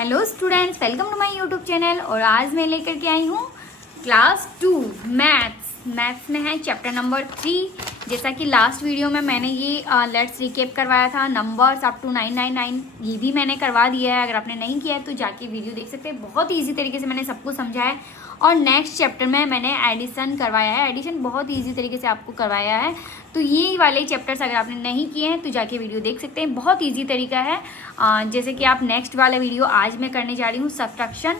Hello students, welcome to my YouTube channel. और आज मैं लेकर के आई हूँ क्लास 2 मैथ्स में है चैप्टर नंबर 3। जैसा कि लास्ट वीडियो में मैंने ये लेट्स रिकेप करवाया था, नंबर्स अप टू 999, ये भी मैंने करवा दिया है। अगर आपने नहीं किया है तो जाके वीडियो देख सकते हैं। बहुत ईजी तरीके से मैंने सब कुछ समझाया है। और नेक्स्ट चैप्टर में मैंने एडिशन करवाया है। एडिशन बहुत ईजी तरीके से आपको करवाया है। तो ये वाले चैप्टर्स अगर आपने नहीं किए हैं तो जाके वीडियो देख सकते हैं। बहुत ईजी तरीका है। जैसे कि आप नेक्स्ट वाला वीडियो आज मैं करने जा रही हूँ subtraction,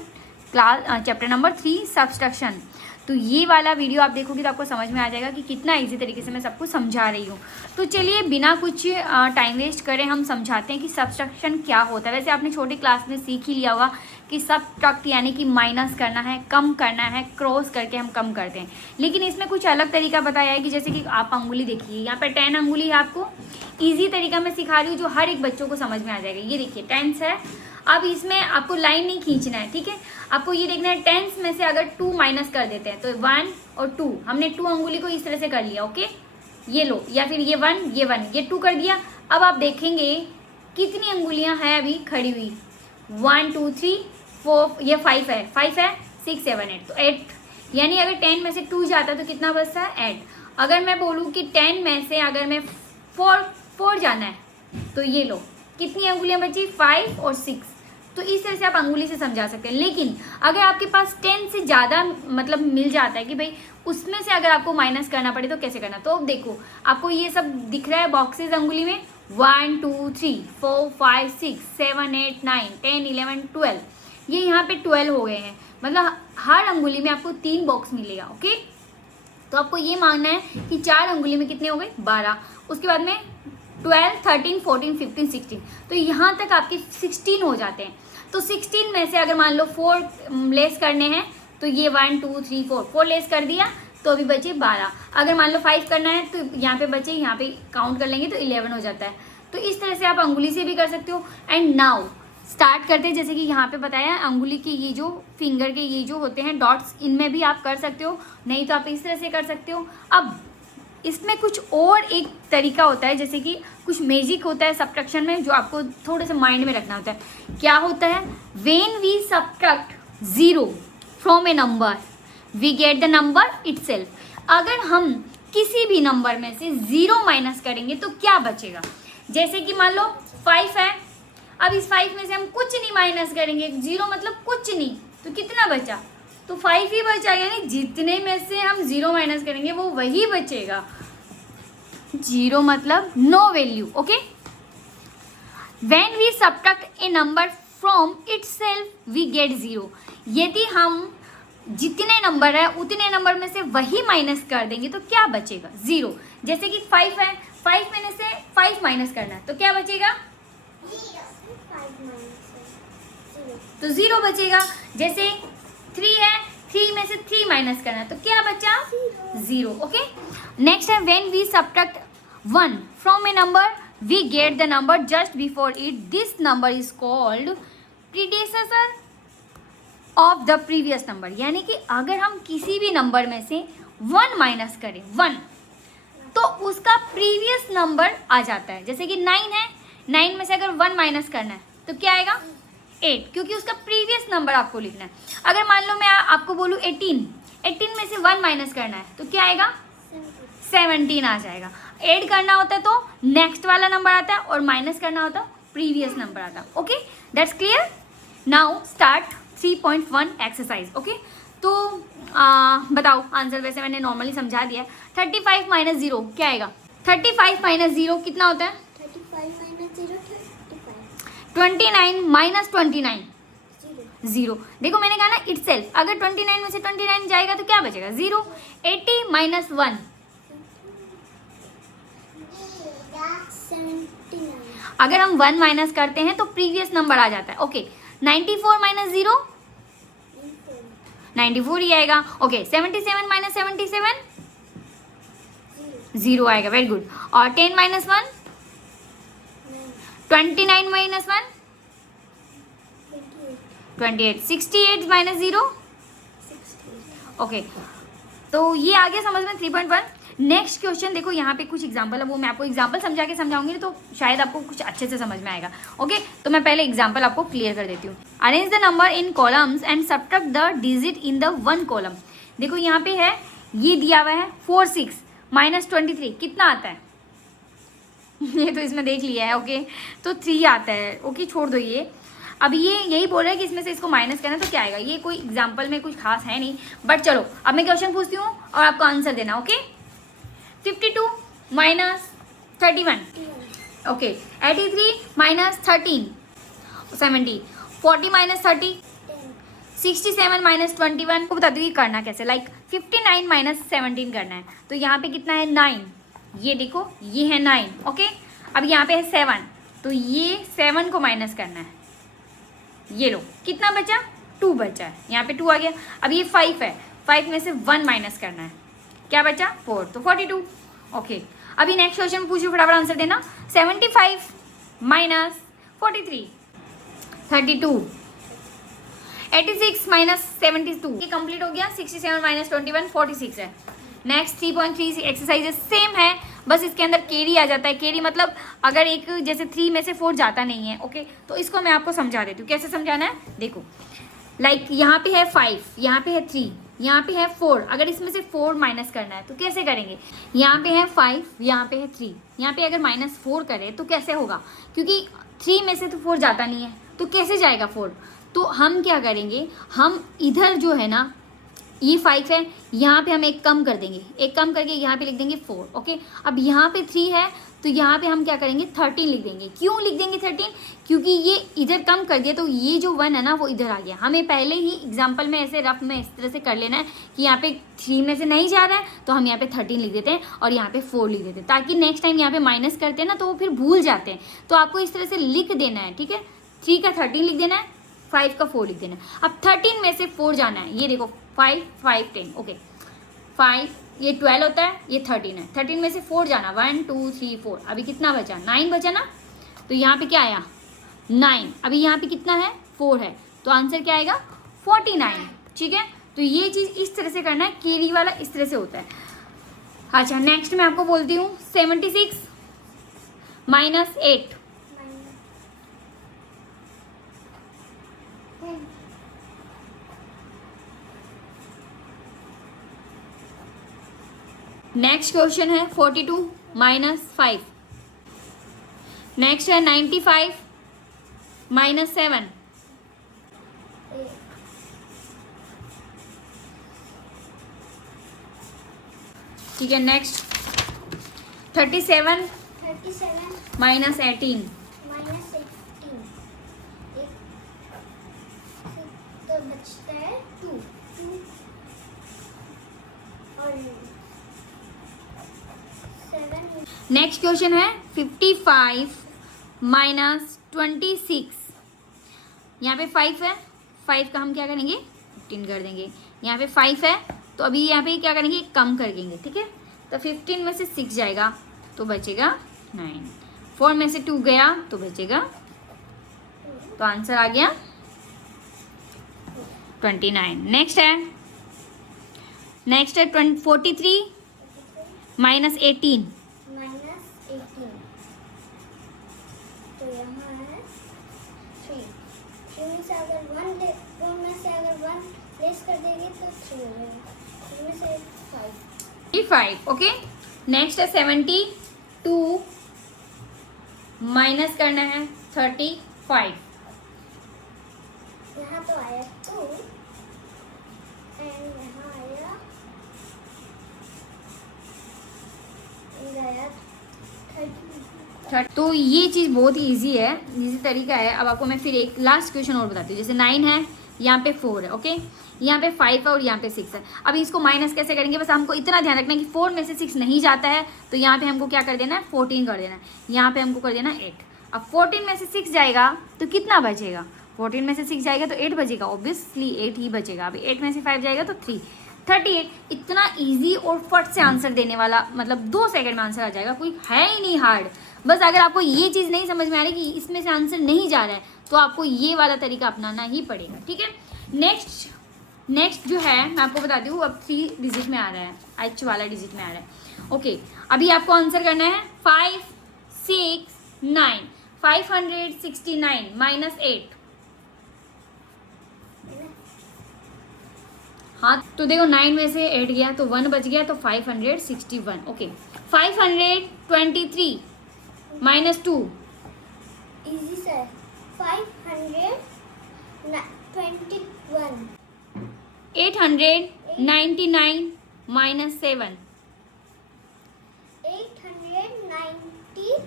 class chapter number 3 subtraction. तो ये वाला वीडियो आप देखोगे तो आपको समझ में आ जाएगा कि कितना इजी तरीके से मैं सब कुछ समझा रही हूँ। तो चलिए बिना कुछ टाइम वेस्ट करें हम समझाते हैं कि सब्सट्रैक्शन क्या होता है। वैसे आपने छोटी क्लास में सीख ही लिया होगा कि सब्ट्रैक्ट यानी कि माइनस करना है, कम करना है, क्रॉस करके हम कम करते हैं। लेकिन इसमें कुछ अलग तरीका बताया है कि जैसे कि आप अंगुली देखिए, यहाँ पर 10 अंगुली है। आपको ईजी तरीका मैं सिखा रही हूँ जो हर एक बच्चों को समझ में आ जाएगा। ये देखिए 10 है। अब इसमें आपको लाइन नहीं खींचना है, ठीक है। आपको ये देखना है 10 में से अगर 2 माइनस कर देते हैं तो 1 और 2, हमने 2 अंगुली को इस तरह से कर लिया, ओके। ये लो, या फिर ये 1, ये 2 कर दिया। अब आप देखेंगे कितनी अंगुलियां हैं अभी खड़ी हुई, 1 2 3 4, ये 5 है, 6 7 8, तो 8। यानी अगर 10 में से 2 जाता तो कितना बचता है, 8। अगर मैं बोलूँ कि 10 में से अगर मैं 4 जाना है तो ये लो, कितनी अंगुलियां बची, 5 और 6। तो इस तरह से आप अंगुली से समझा सकते हैं। लेकिन अगर आपके पास 10 से ज़्यादा मतलब मिल जाता है कि भाई उसमें से अगर आपको माइनस करना पड़े तो कैसे करना, तो अब देखो आपको ये सब दिख रहा है बॉक्सेस अंगुली में, 1 2 3 4 5 6 7 8 9 10 11 12, ये यहाँ पे 12 हो गए हैं। मतलब हर अंगुली में आपको 3 बॉक्स मिलेगा, ओके। तो आपको ये मानना है कि 4 अंगुली में कितने हो गए, 12। उसके बाद में 12 13 14 15 16, तो यहाँ तक आपके 16 हो जाते हैं। तो 16 में से अगर मान लो 4 लेस करने हैं तो ये 1 2 3 4 लेस कर दिया तो अभी बचे 12। अगर मान लो 5 करना है तो यहाँ पे बचे, यहाँ पे काउंट कर लेंगे तो 11 हो जाता है। तो इस तरह से आप अंगुली से भी कर सकते हो। एंड नाउ स्टार्ट करते हैं। जैसे कि यहाँ पे बताया अंगुली के ये जो फिंगर के ये जो होते हैं डॉट्स, इनमें भी आप कर सकते हो, नहीं तो आप इस तरह से कर सकते हो। अब इसमें कुछ और एक तरीका होता है, जैसे कि कुछ मैजिक होता है सब्ट्रैक्शन में जो आपको थोड़े से माइंड में रखना होता है। क्या होता है, when we subtract 0 from a number we get the number itself. अगर हम किसी भी नंबर में से 0 माइनस करेंगे तो क्या बचेगा। जैसे कि मान लो 5 है, अब इस 5 में से हम कुछ नहीं माइनस करेंगे, 0 मतलब कुछ नहीं, तो कितना बचा, तो 5 ही बचा। यानी जितने में से हम 0 माइनस करेंगे वो वही बचेगा। 0 मतलब no value, okay. When we subtract a number from itself we get 0। यदि हम जितने नंबर है उतने नंबर में से वही माइनस कर देंगे तो क्या बचेगा, 0। जैसे कि 5 है, 5 में से 5 माइनस करना है तो क्या बचेगा, तो 0 बचेगा। जैसे 3 है, 3 में से 3 माइनस करना है तो क्या बचा, 0, ओके। नेक्स्ट है when we subtract 1 from a number we get the number just before it. This number is called predecessor of the previous number. यानी कि अगर हम किसी भी नंबर में से 1 माइनस करें, 1, तो उसका प्रीवियस नंबर आ जाता है। जैसे कि 9 है, 9 में से अगर 1 माइनस करना है तो क्या आएगा, 8, क्योंकि उसका प्रीवियस नंबर आपको लिखना है। अगर मान लो मैं आपको बोलूँ 18 में से 1 माइनस करना है तो क्या आएगा, 17 आ जाएगा। ऐड करना होता है तो नेक्स्ट वाला नंबर आता है और माइनस करना होता है प्रीवियस नंबर आता है, okay. That's clear. Now start 3.1 exercise, okay. तो बताओ आंसर। वैसे मैंने नॉर्मली समझा दिया। 35 माइनस 0 क्या आएगा, 35 माइनस 0 कितना होता है, 29 माइनस 29 0। देखो मैंने कहा ना इटसेल्फ, अगर 29 में से 29 जाएगा तो क्या बचेगा, 0। 80 माइनस 1, अगर हम 1 माइनस करते हैं तो प्रीवियस नंबर आ जाता है, ओके। 94 माइनस 0, 94 ही आएगा, ओके। 77 माइनस 77, 0 आएगा, वेरी गुड। और 10 माइनस 1, 29 माइनस 1, 28, 68 माइनस 0, ओके। तो ये आ गया समझ में 3.1। नेक्स्ट क्वेश्चन देखो, यहाँ पे कुछ एग्जाम्पल है, वो मैं आपको एग्जाम्पल समझा के समझाऊंगी तो शायद आपको कुछ अच्छे से समझ में आएगा। ओके, तो मैं पहले एग्जाम्पल आपको क्लियर कर देती हूँ। Arrange the number in columns and subtract the digit in the one column. देखो यहाँ पे है, ये दिया हुआ है 4 6 माइनस 23 कितना आता है ये तो इसमें देख लिया है। ओके, तो 3 आता है। ओके, छोड़ दो ये। अब ये यही बोल रहा है कि इसमें से इसको माइनस करना, तो क्या आएगा? ये कोई एग्जाम्पल में कुछ खास है नहीं, बट चलो अब मैं क्वेश्चन पूछती हूँ और आपको आंसर देना। Okay, 52 minus 31, okay, 83 minus 13 70, 40 minus 30 67 minus 21 को बता दो ये करना कैसे। लाइक 59 माइनस 17 करना है, तो यहाँ पे कितना है 9, ये देखो ये है 9। ओके, अब यहाँ पे है 7, तो ये 7 को माइनस करना है। ये लो कितना बचा? 2 बचा है, यहाँ पे 2 आ गया। अब ये 5 है, 5 में से 1 माइनस करना है, क्या बचा? 4, तो 42। ओके, अभी नेक्स्ट क्वेश्चन पूछो, फटाफट आंसर देना। 75 माइनस 43 32, 86 माइनस 72, ये कंप्लीट हो गया। 67 माइनस 21 46 है। नेक्स्ट 3.3 एक्सरसाइजेस सेम है, बस इसके अंदर केरी आ जाता है। केरी मतलब अगर एक जैसे 3 में से 4 जाता नहीं है। ओके, तो इसको मैं आपको समझा देती हूँ कैसे समझाना है। देखो लाइक यहाँ पे है 5, यहाँ पे है 3, यहाँ पे है 4, अगर इसमें से 4 माइनस करना है तो कैसे करेंगे? यहाँ पे है 5, यहाँ पे है 3, यहाँ पे अगर -4 करें तो कैसे होगा? क्योंकि 3 में से तो 4 जाता नहीं है, तो कैसे जाएगा 4? तो हम क्या करेंगे, हम इधर जो है ना ये 5 है, यहाँ पे हम एक कम कर देंगे, एक कम करके यहाँ पे लिख देंगे 4। ओके, अब यहाँ पे 3 है तो यहाँ पे हम क्या करेंगे 13 लिख देंगे। क्यों लिख देंगे 13? क्योंकि ये इधर कम कर दिया तो ये जो 1 है ना वो इधर आ गया। हमें पहले ही एग्जाम्पल में ऐसे रफ में इस तरह से कर लेना है कि यहाँ पे 3 में से नहीं जा रहा है तो हम यहाँ पे 13 लिख देते हैं और यहाँ पे 4 लिख देते हैं, ताकि नेक्स्ट टाइम यहाँ पे माइनस करते हैं ना तो वो फिर भूल जाते हैं। तो आपको इस तरह से लिख देना है, ठीक है। 3 का 13 लिख देना है, 5 का 4 लिख देना है। अब 13 में से 4 जाना है, ये देखो 5 5 10। ओके, 5 ये 12 होता है, ये 13 है। 13 में से 4 जाना, 1 2 3 4, अभी कितना बचा? 9 बचा ना, तो यहाँ पे क्या आया 9। अभी यहाँ पे कितना है 4 है, तो आंसर क्या आएगा 49। ठीक है, तो ये चीज़ इस तरह से करना है, केरी वाला इस तरह से होता है। अच्छा, नेक्स्ट मैं आपको बोलती हूँ 76 माइनस 8, नेक्स्ट क्वेश्चन है 42 माइनस 5, नेक्स्ट है 95 माइनस 7, ठीक है। नेक्स्ट 37 माइनस 18, तो बचता है 2 और 7। नेक्स्ट क्वेश्चन है 55 माइनस 26, यहाँ पे 5 है, 5 का हम क्या करेंगे 15 कर देंगे। यहाँ पे 5 है तो अभी यहाँ पे क्या करेंगे कम कर देंगे, ठीक है। तो 15 में से 6 जाएगा तो बचेगा 9, 4 में से 2 गया तो बचेगा, तो आंसर आ गया 29। नेक्स्ट है 43 माइनस 18, तो यहाँ है 3 में से अगर 4 में से अगर 1 लेस कर देंगे तो 3 हो जाएगा, 3 में से 5। ओके, नेक्स्ट है 72 माइनस करना है 35, यहाँ तो आया 2 एंड यहाँ आया 30। तो ये चीज़ बहुत ही ईजी है, इजी तरीका है। अब आपको मैं फिर एक लास्ट क्वेश्चन और बताती हूँ। जैसे 9 है, यहाँ पे 4 है, ओके, यहाँ पे 5 है और यहाँ पे 6 है। अब इसको माइनस कैसे करेंगे, बस हमको इतना ध्यान रखना है कि 4 में से 6 नहीं जाता है तो यहाँ पे हमको क्या कर देना है 14 कर देना है, यहाँ पे हमको कर देना 8। अब 14 में से 6 जाएगा तो कितना बचेगा? 14 में से 6 जाएगा तो 8 बचेगा, ऑब्वियसली 8 ही बचेगा। अभी 8 में से 5 जाएगा तो 3, 38। इतना इजी और फट से आंसर देने वाला, मतलब 2 सेकंड में आंसर आ जाएगा, कोई है ही नहीं हार्ड। बस अगर आपको ये चीज़ नहीं समझ में आ रही कि इसमें से आंसर नहीं जा रहा है तो आपको ये वाला तरीका अपनाना ही पड़ेगा, ठीक है। नेक्स्ट जो है मैं आपको बताती हूँ, अब 3 डिजिट में आ रहा है, एच वाला डिजिट में आ रहा है। ओके अभी आपको आंसर करना है 5, 6, 9 569 माइनस 8। हाँ तो देखो 9 में से 8 गया तो 1 बच गया तो 561। Okay 523 minus 2। Easy sir 521 899 minus 7 892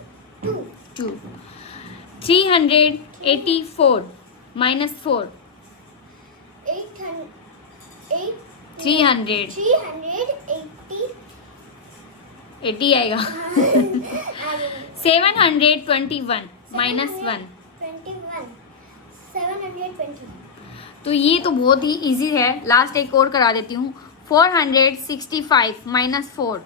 2 384 minus 4 300 80 आएगा 721 माइनस 1। 720 तो ये तो बहुत ही इजी है। लास्ट एक और करा देती हूँ 465 माइनस 4।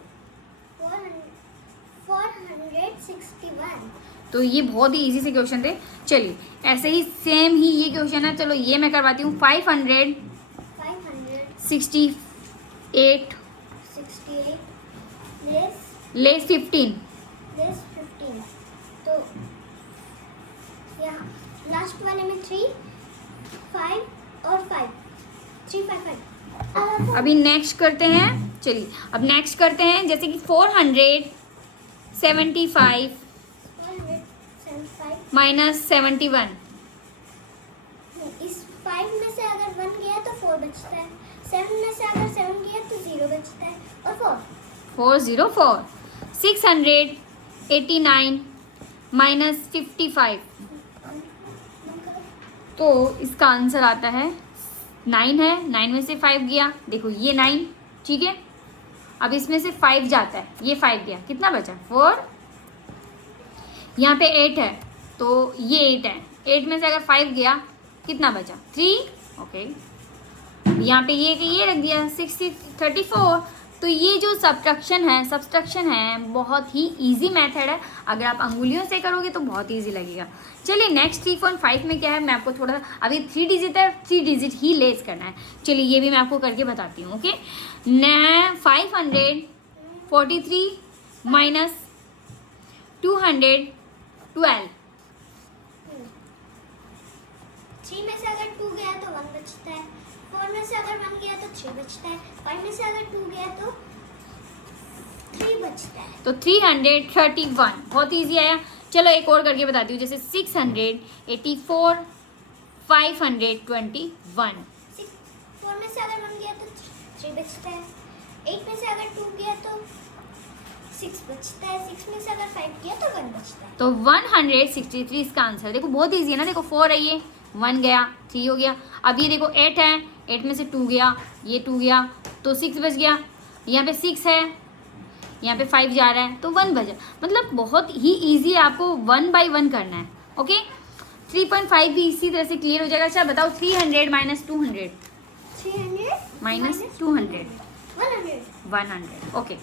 461 तो ये बहुत ही इजी से क्वेश्चन थे। चलिए ऐसे ही सेम ही ये क्वेश्चन है, चलो ये मैं करवाती हूँ 568 लेस 15। तो यहाँ लास्ट वाले में 3 5 और 5 3 5 5। अभी नेक्स्ट करते हैं। चलिए अब नेक्स्ट करते हैं जैसे कि 475 माइनस 71। इस 5 में से अगर 1 गया तो 4 बचता है, 7 में से अगर 7 गया तो 0 बचता है और 404 689 माइनस 55। तो इसका आंसर आता है 9 है। 9 में से 5 गया, देखो ये 9 ठीक है। अब इसमें से 5 जाता है, ये 5 गया, कितना बचा 4। यहाँ पे 8 है तो ये 8 है। 8 में से अगर 5 गया कितना बचा 3। ओके यहाँ पे ये रख दिया 34। तो ये जो सब्ट्रैक्शन है बहुत ही इजी मेथड है। अगर आप अंगुलियों से करोगे तो बहुत इजी लगेगा। चलिए नेक्स्ट 3.5 में क्या है, मैं आपको थोड़ा सा अभी 3 डिजिट है, 3 डिजिट ही लेस करना है। चलिए ये भी मैं आपको करके बताती हूँ। Okay 543 minus 212। 3 में से अगर 2 गया तो 1 बचता है, 4 में से अगर 1 गया तो 3 बचता है, 5 में से अगर 2 गया तो 3 बचता है। तो 331 बहुत इजी आया। चलो एक और करके बताती हूँ जैसे 684 521। 4 में से अगर 1 गया तो 3 बचता है, 8 में से अगर 2 गया तो 6 बचता है, 6 में से अगर 5 गया तो 1 बचता है। तो 163 इसका आंसर। देखो बहुत इजी है ना। देखो 4 है, ये 1 गया 3 हो गया। अब ये देखो 8 है, 8 में से 2 गया, ये 2 गया तो 6 बच गया। यहाँ पे 6 है, यहाँ पे 5 जा रहा है तो 1 बचा। मतलब बहुत ही इजी है, आपको 1 बाय 1 करना है। ओके 3.5 भी इसी तरह से क्लियर हो जाएगा। अच्छा बताओ 300 माइनस 200 300 माइनस 200 100 100। ओके